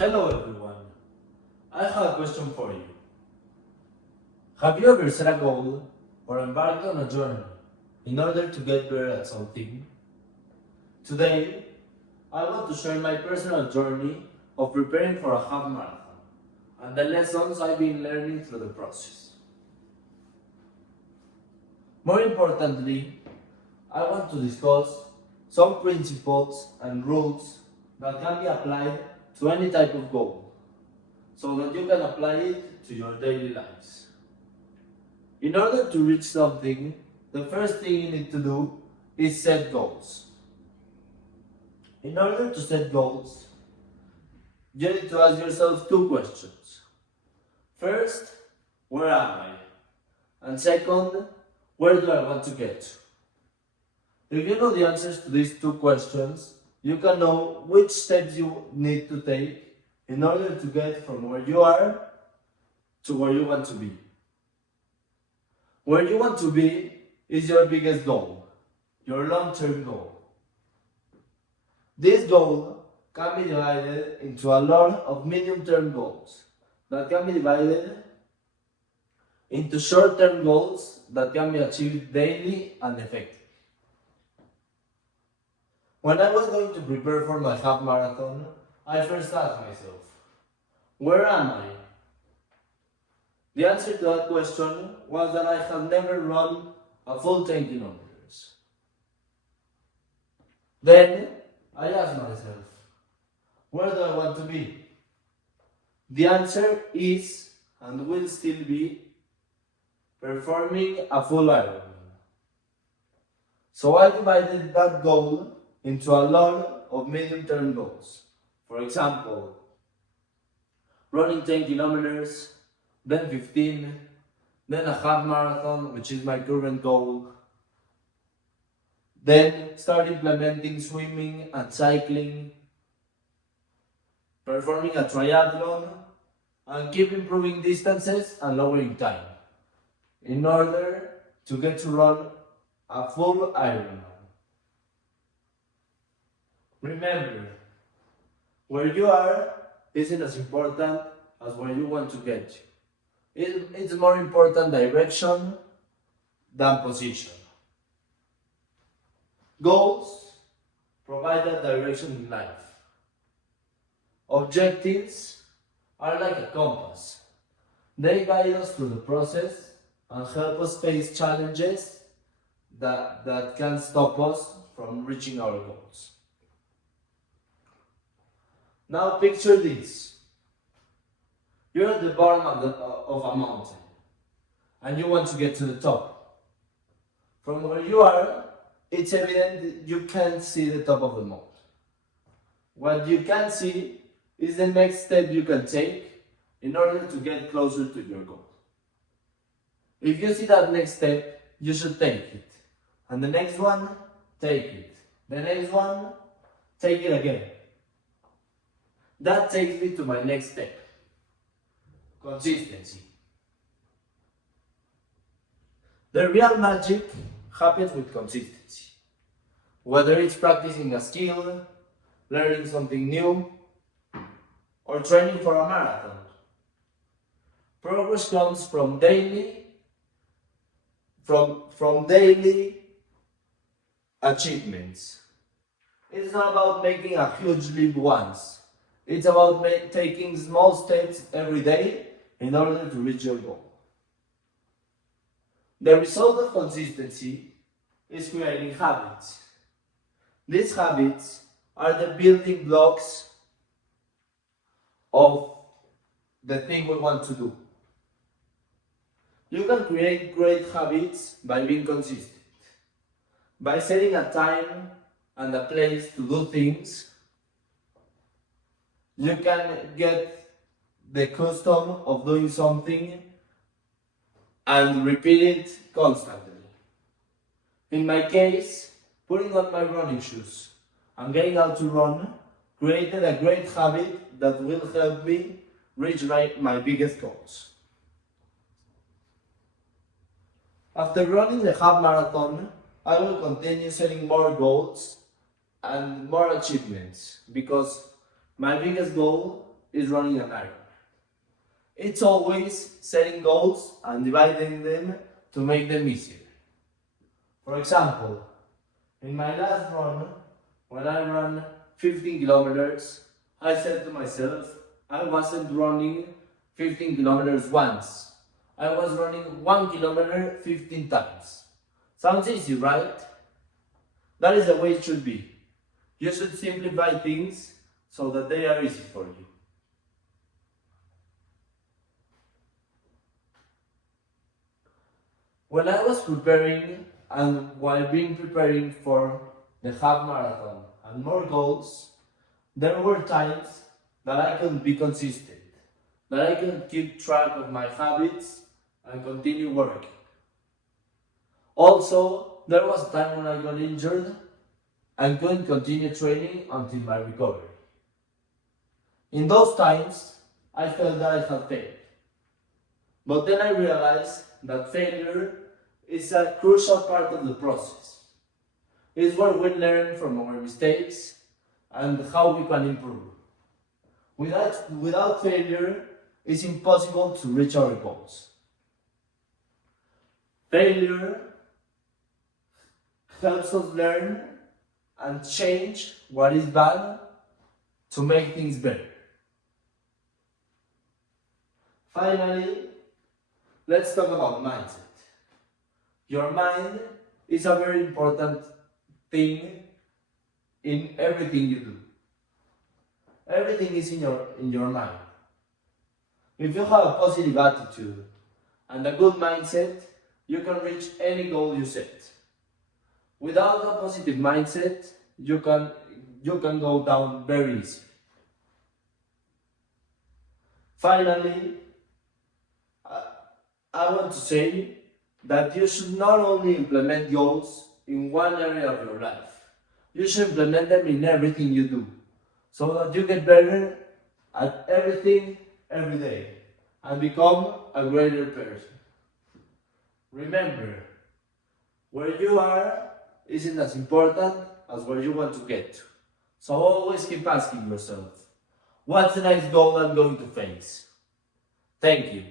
Hello everyone, I have a question for you. Have you ever set a goal or embarked on a journey in order to get better at something? Today, I want to share my personal journey of preparing for a half marathon and the lessons I've been learning through the process. More importantly, I want to discuss some principles and rules that can be applied to any type of goal, so that you can apply it to your daily lives. In order to reach something, the first thing you need to do is set goals. In order to set goals, you need to ask yourself two questions. First, where am I? And second, where do I want to get to? If you know the answers to these two questions, you can know which steps you need to take in order to get from where you are to where you want to be. Where you want to be is your biggest goal, your long-term goal. This goal can be divided into a lot of medium-term goals that can be divided into short-term goals that can be achieved daily and effectively. When I was going to prepare for my half marathon, I first asked myself, where am I? The answer to that question was that I had never run a full 10 kilometers. Then I asked myself, where do I want to be? The answer is and will still be performing a full Ironman. So I divided that goal into a lot of medium-term goals. For example, running 10 kilometers, then 15, then a half marathon, which is my current goal. Then start implementing swimming and cycling, performing a triathlon, and keep improving distances and lowering time in order to get to run a full Ironman. Remember, where you are isn't as important as where you want to get to. It's more important direction than position. Goals provide that direction in life. Objectives are like a compass. They guide us through the process and help us face challenges that can stop us from reaching our goals. Now picture this. You're at the bottom of a mountain and you want to get to the top. From where you are, it's evident that you can't see the top of the mountain. What you can see is the next step you can take in order to get closer to your goal. If you see that next step, you should take it. And the next one, take it. The next one, take it again. That takes me to my next step. Consistency. The real magic happens with consistency. Whether it's practicing a skill, learning something new, or training for a marathon. Progress comes from daily achievements. It's not about making a huge leap once. It's about taking small steps every day in order to reach your goal. The result of consistency is creating habits. These habits are the building blocks of the thing we want to do. You can create great habits by being consistent, by setting a time and a place to do things. You can get the custom of doing something and repeat it constantly. In my case, putting on my running shoes and getting out to run created a great habit that will help me reach my biggest goals. After running the half marathon, I will continue setting more goals and more achievements because my biggest goal is running a marathon. It's always setting goals and dividing them to make them easier. For example, in my last run, when I ran 15 kilometers, I said to myself, I wasn't running 15 kilometers once. I was running 1 kilometer 15 times. Sounds easy, right? That is the way it should be. You should simplify things so that they are easy for you. When I was preparing and while preparing for the half marathon and more goals, there were times that I couldn't be consistent, that I couldn't keep track of my habits and continue working. Also, there was a time when I got injured and couldn't continue training until my recovery. In those times, I felt that I had failed. But then I realized that failure is a crucial part of the process. It's where we learn from our mistakes and how we can improve. Without failure, it's impossible to reach our goals. Failure helps us learn and change what is bad to make things better. Finally, let's talk about mindset. Your mind is a very important thing in everything you do. Everything is in your mind. If you have a positive attitude and a good mindset, you can reach any goal you set. Without a positive mindset, you can go down very easy. Finally, I want to say that you should not only implement goals in one area of your life, you should implement them in everything you do, so that you get better at everything every day and become a greater person. Remember, where you are isn't as important as where you want to get to. So always keep asking yourself, what's the next goal I'm going to face? Thank you.